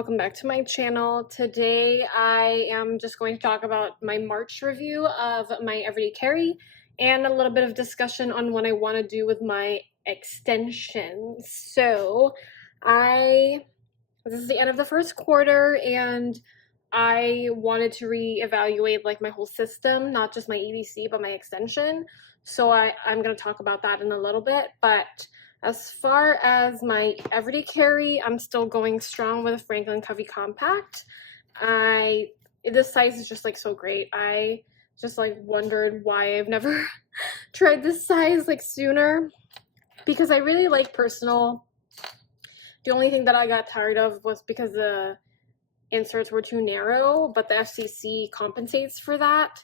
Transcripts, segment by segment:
welcome back to my channel. Today I am just going to talk about my March review of my everyday carry and a little bit of discussion on what I want to do with my extensions. So this is the end of the first quarter and I wanted to reevaluate like my whole system, not just my EDC but my extension. So I'm going to talk about that in a little bit, but as far as my everyday carry, I'm still going strong with a Franklin Covey Compact. This size is just like so great. I just like wondered why I've never tried this size like sooner, because I really like personal. The only thing that I got tired of was because the inserts were too narrow, but the FCC compensates for that.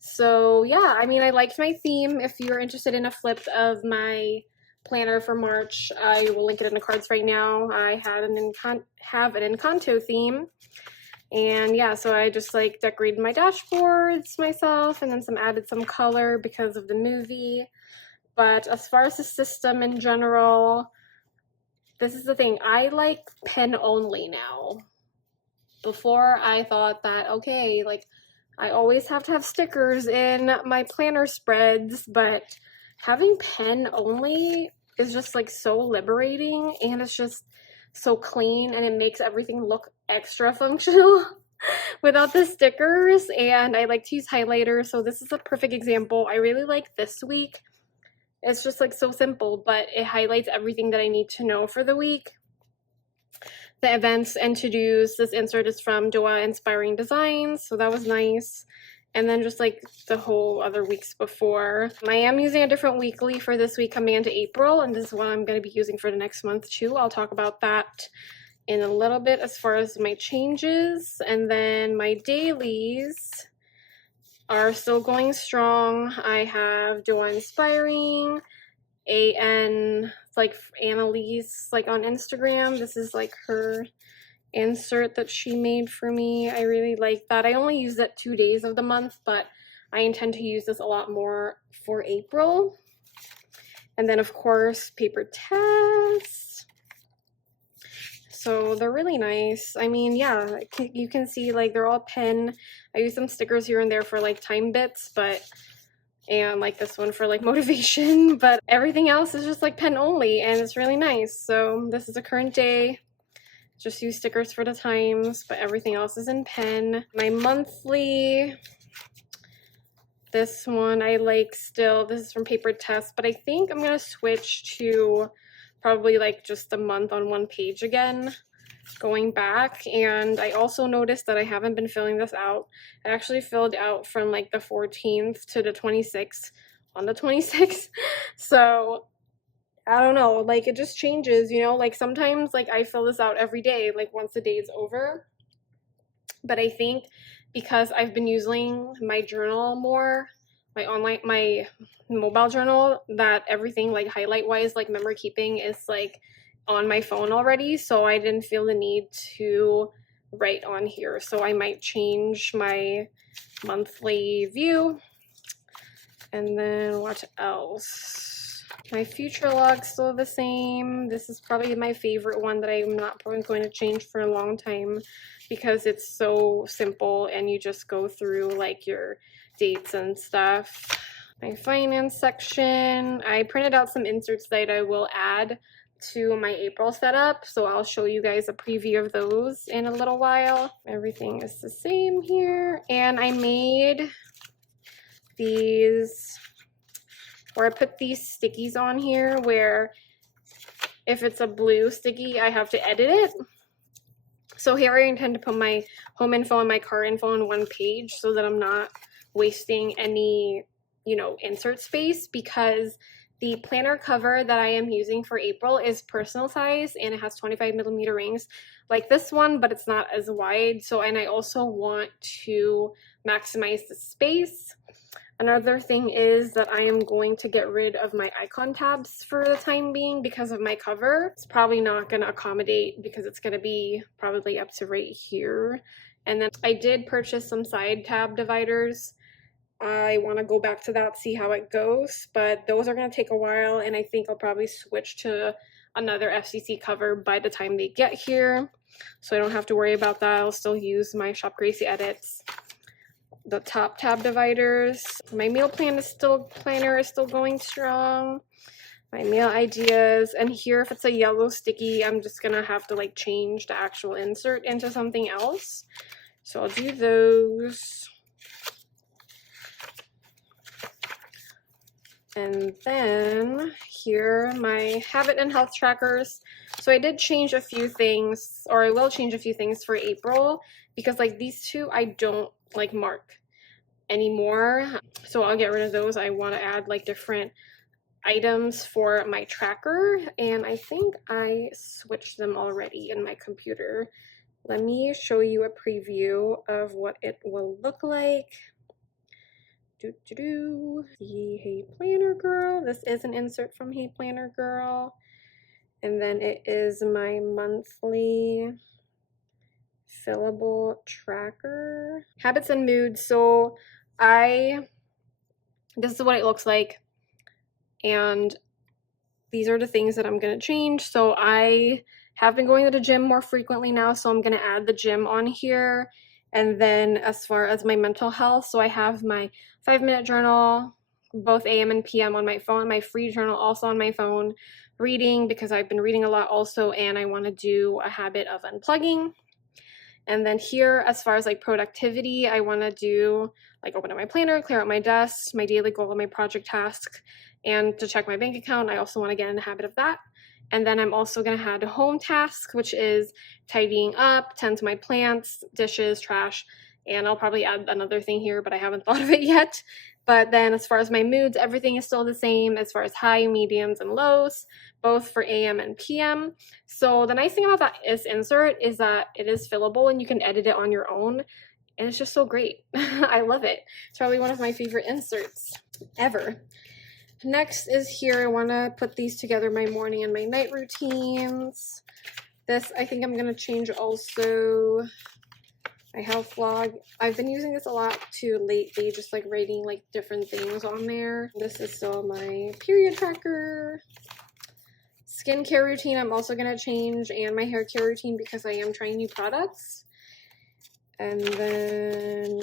So yeah, I mean, I liked my theme. If you're interested in a flip of my planner for March, I will link it in the cards right now. I have an Encanto theme, and yeah, so I just like decorated my dashboards myself and then added some color because of the movie. But as far as the system in general, this is the thing, I like pen only now. Before I thought that, okay, like I always have to have stickers in my planner spreads, but having pen only is just like so liberating, and it's just so clean, and it makes everything look extra functional without the stickers. And I like to use highlighters, so this is a perfect example. I really like this week. It's just like so simple, but it highlights everything that I need to know for the week. The events and to-dos, this insert is from Doaa Inspiring Designs, so that was nice. And then just like the whole other weeks before. I am using a different weekly for this week coming into April, and this is what I'm going to be using for the next month too. I'll talk about that in a little bit as far as my changes. And then my dailies are still going strong. I have Doaa Inspiring, AN, like Annalise, like on Instagram. This is like her insert that she made for me. I really like that. I only use it 2 days of the month, but I intend to use this a lot more for April. And then of course PaperTess. So they're really nice. I mean, yeah, you can see like they're all pen. I use some stickers here and there for like time bits, and like this one for like motivation, but everything else is just like pen only, and it's really nice. So this is a current day. Just use stickers for the times, but everything else is in pen. My monthly, this one I like still. This is from PaperTess, but I think I'm gonna switch to probably like just a month on one page again, going back. And I also noticed that I haven't been filling this out. I actually filled out from like the 14th to the 26th on the 26th. So I don't know, like it just changes, you know, like sometimes like I fill this out every day, like once the day is over. But I think because I've been using my journal more, my mobile journal, that everything like highlight wise, like memory keeping is like on my phone already. So I didn't feel the need to write on here. So I might change my monthly view. And then what else? My future log's still the same. This is probably my favorite one that I'm not probably going to change for a long time because it's so simple and you just go through like your dates and stuff. My finance section, I printed out some inserts that I will add to my April setup, so I'll show you guys a preview of those in a little while. Everything is the same here, and I made these, or I put these stickies on here where if it's a blue sticky, I have to edit it. So here I intend to put my home info and my car info on one page so that I'm not wasting any, you know, insert space, because the planner cover that I am using for April is personal size and it has 25mm rings like this one, but it's not as wide. So, and I also want to maximize the space. Another thing is that I am going to get rid of my icon tabs for the time being because of my cover. It's probably not going to accommodate because it's going to be probably up to right here. And then I did purchase some side tab dividers. I want to go back to that, see how it goes, but those are going to take a while, and I think I'll probably switch to another FCC cover by the time they get here. so I don't have to worry about that. I'll still use my Shop Gracie edits. The top tab dividers. My meal planner is still going strong. My meal ideas, and here if it's a yellow sticky, I'm just gonna have to like change the actual insert into something else. So I'll do those. And then here my habit and health trackers. So I did change a few things, or I will change a few things for April, because like these two I don't like mark anymore. So I'll get rid of those. I want to add like different items for my tracker, and I think I switched them already in my computer. Let me show you a preview of what it will look like. The Hey Planner Girl. This is an insert from Hey Planner Girl. And then it is my monthly fillable tracker. Habits and moods. So this is what it looks like. And these are the things that I'm going to change. So I have been going to the gym more frequently now, so I'm going to add the gym on here. And then as far as my mental health, so I have my 5-minute journal, both AM and PM on my phone, my free journal also on my phone, reading because I've been reading a lot also, and I want to do a habit of unplugging. And then here, as far as like productivity, I want to do like open up my planner, clear out my desk, my daily goal, and my project task, and to check my bank account. I also want to get in the habit of that. And then I'm also going to add a home task, which is tidying up, tend to my plants, dishes, trash, and I'll probably add another thing here, but I haven't thought of it yet. But then as far as my moods, everything is still the same as far as high, mediums, and lows, both for AM and PM. So the nice thing about this insert is that it is fillable and you can edit it on your own. And it's just so great. I love it. It's probably one of my favorite inserts ever. Next is here, I want to put these together, my morning and my night routines. This, I think I'm going to change also my health log. I've been using this a lot too lately, just like writing like different things on there. This is still my period tracker. Skincare routine I'm also going to change, and my hair care routine because I am trying new products. And then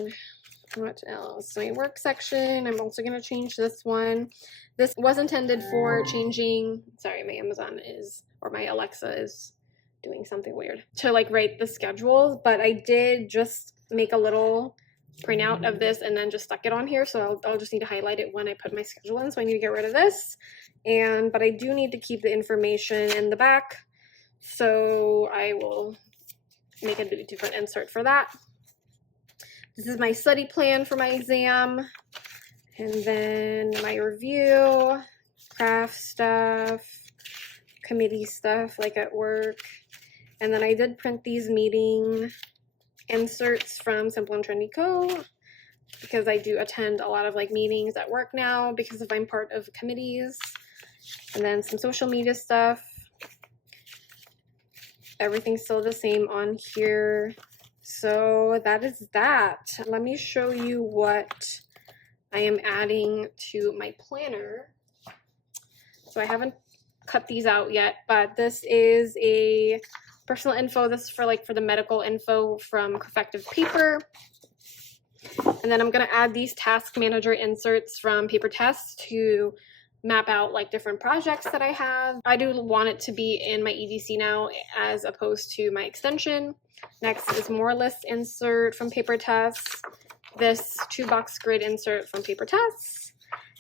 what else? My work section, I'm also going to change this one. This was intended for changing, sorry, my Amazon is, or my Alexa is doing something weird, to like write the schedule, but I did just make a little printout of this and then just stuck it on here, so I'll just need to highlight it when I put my schedule in, so I need to get rid of this. But I do need to keep the information in the back, so I will make a different insert for that. This is my study plan for my exam, and then my review, craft stuff, committee stuff like at work. And then I did print these meeting inserts from Simple and Trendy Co. because I do attend a lot of like meetings at work now because if I'm part of committees. And then some social media stuff. Everything's still the same on here. So that is that. Let me show you what I am adding to my planner. So I haven't cut these out yet, but this is a personal info. This is for the medical info from Effective Paper. And then I'm going to add these task manager inserts from PaperTess to map out like different projects that I have. I do want it to be in my EDC now as opposed to my extension. Next is more list insert from PaperTess. This 2-box grid insert from PaperTess.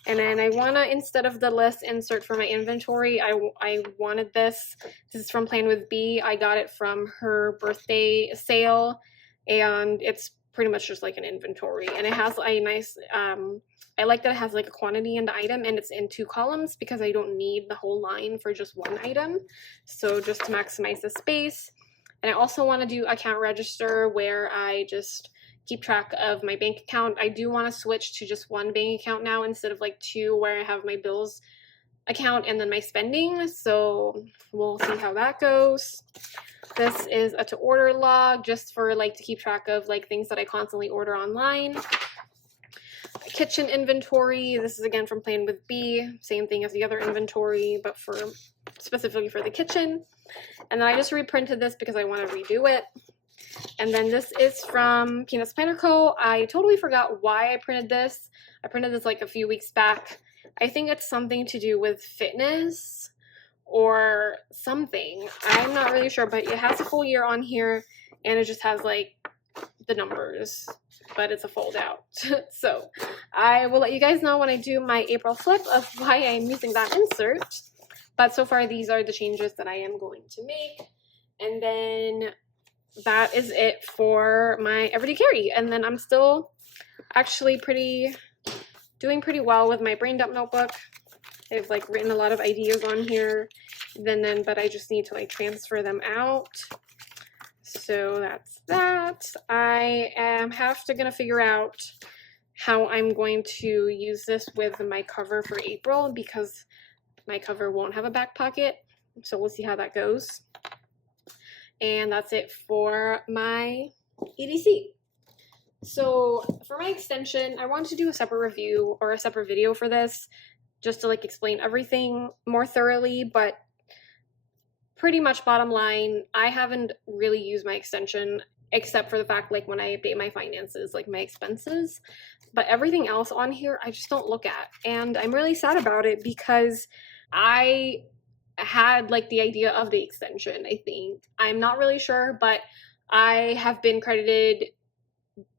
And then I want to, instead of the list insert for my inventory, I wanted this. This is from Plan with B. I got it from her birthday sale, and it's pretty much just like an inventory. And it has a nice, I like that it has like a quantity in the item, and it's in 2 columns because I don't need the whole line for just one item. So just to maximize the space. And I also want to do account register where I just keep track of my bank account. I do want to switch to just one bank account now instead of like 2 where I have my bills account and then my spending. So we'll see how that goes. This is a to order log just for like to keep track of like things that I constantly order online. Kitchen inventory. This is again from Plan with B. Same thing as the other inventory, but for specifically for the kitchen. And then I just reprinted this because I want to redo it. And then this is from Peanuts Planner Co. I totally forgot why I printed this. I printed this like a few weeks back. I think it's something to do with fitness or something. I'm not really sure, but it has a full year on here, and it just has like the numbers, but it's a fold out. So I will let you guys know when I do my April flip of why I'm using that insert. But so far, these are the changes that I am going to make. And then that is it for my everyday carry. And then I'm still actually doing pretty well with my brain dump notebook. I've like written a lot of ideas on here, but I just need to like transfer them out. So that's that. I am gonna figure out how I'm going to use this with my cover for April, because my cover won't have a back pocket. So we'll see how that goes. And that's it for my EDC. So for my extension, I wanted to do a separate review or a separate video for this, just to like explain everything more thoroughly, but pretty much bottom line, I haven't really used my extension except for the fact like when I update my finances, like my expenses, but everything else on here I just don't look at. And I'm really sad about it because I had like the idea of the extension, I think. I'm not really sure, but I have been credited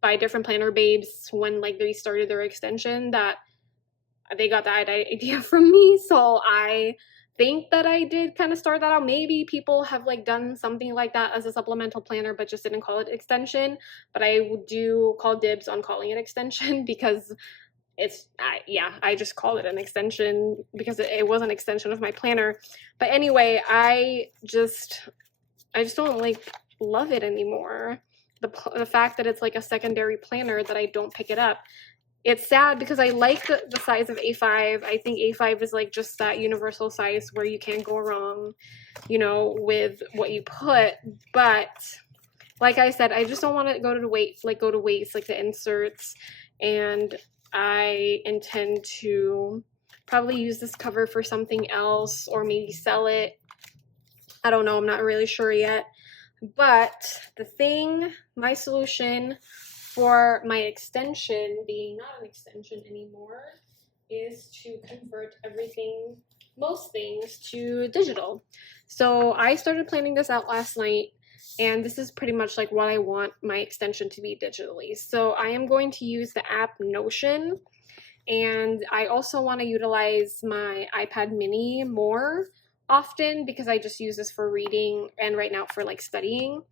by different planner babes when like they started their extension that they got that idea from me. So I think that I did kind of start that out. Maybe people have like done something like that as a supplemental planner but just didn't call it extension, but I do call dibs on calling it extension because I just call it an extension because it was an extension of my planner. But anyway, I just don't like love it anymore. The fact that it's like a secondary planner that I don't pick it up. It's sad because I like the size of A5. I think A5 is like just that universal size where you can't go wrong, you know, with what you put. But like I said, I just don't want to go to waste, like the inserts. And I intend to probably use this cover for something else or maybe sell it. I don't know. I'm not really sure yet. But my solution for my extension being not an extension anymore is to convert most things to digital. So I started planning this out last night, and this is pretty much like what I want my extension to be digitally. So I am going to use the app Notion, and I also want to utilize my iPad mini more often because I just use this for reading and right now for like studying.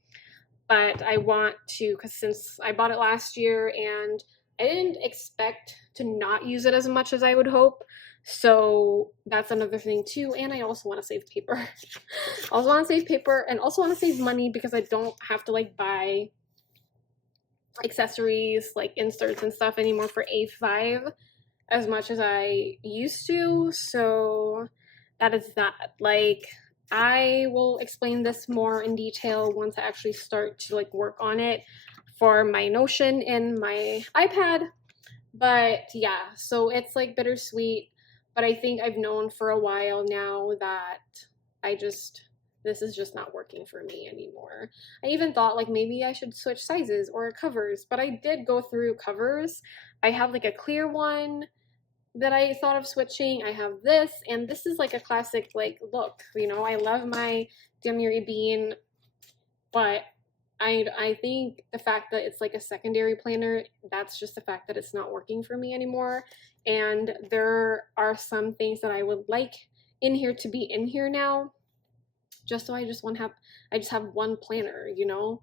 But I want to, because since I bought it last year and I didn't expect to not use it as much as I would hope. So that's another thing too. And I also want to save paper. I also want to save paper and also want to save money because I don't have to like buy accessories like inserts and stuff anymore for A5 as much as I used to. So that is that. Like, I will explain this more in detail once I actually start to like work on it for my Notion and my iPad. But yeah, so it's like bittersweet, but I think I've known for a while now that this is just not working for me anymore. I even thought like maybe I should switch sizes or covers, but I did go through covers. I have like a clear one that I thought of switching. I have this, and this is like a classic like look, you know. I love my Damier Ebene, but I think the fact that it's like a secondary planner, that's just the fact that it's not working for me anymore. And there are some things that I would like in here to be in here now, just so I just have one planner, you know,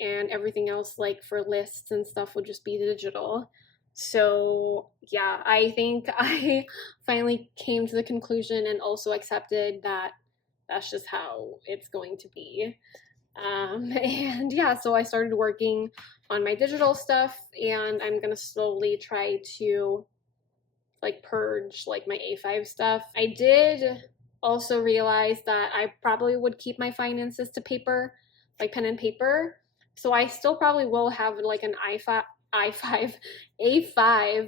and everything else like for lists and stuff would just be digital. So yeah, I think I finally came to the conclusion and also accepted that that's just how it's going to be. And yeah, so I started working on my digital stuff, and I'm gonna slowly try to like purge like my A5 stuff. I did also realize that I probably would keep my finances to paper, like pen and paper. So I still probably will have like an A5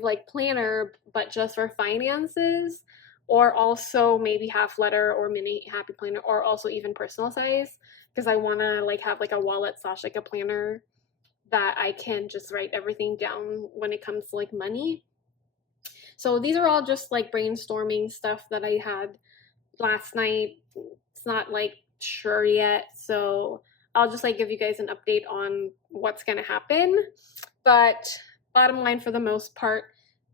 like planner, but just for finances, or also maybe half letter or mini happy planner, or also even personal size, because I want to like have like a wallet slash like a planner that I can just write everything down when it comes to like money. So these are all just like brainstorming stuff that I had last night. It's not like sure yet, so I'll just like give you guys an update on what's gonna happen. But bottom line, for the most part,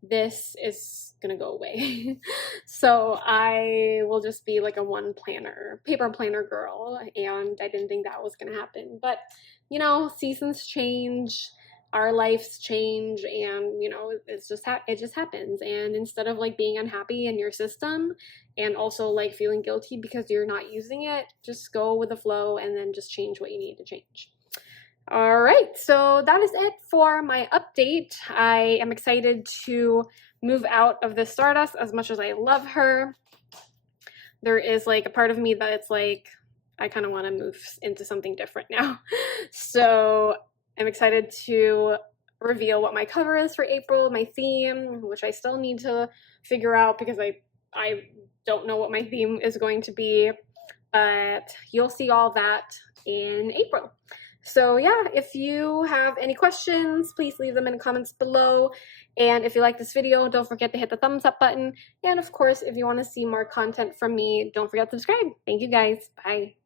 this is gonna go away. So I will just be like a one planner, paper planner girl, and I didn't think that was gonna happen. But you know, seasons change, our lives change, and you know, it's just it just happens. And instead of like being unhappy in your system and also like feeling guilty because you're not using it, just go with the flow and then just change what you need to change. All right, so that is it for my update. I am excited to move out of this Stardust. As much as I love her, there is like a part of me that it's like I kind of want to move into something different now. So I'm excited to reveal what my cover is for April, my theme, which I still need to figure out because I don't know what my theme is going to be, but you'll see all that in April. So yeah, if you have any questions, please leave them in the comments below. And if you like this video, don't forget to hit the thumbs up button. And of course, if you want to see more content from me, don't forget to subscribe. Thank you guys. Bye.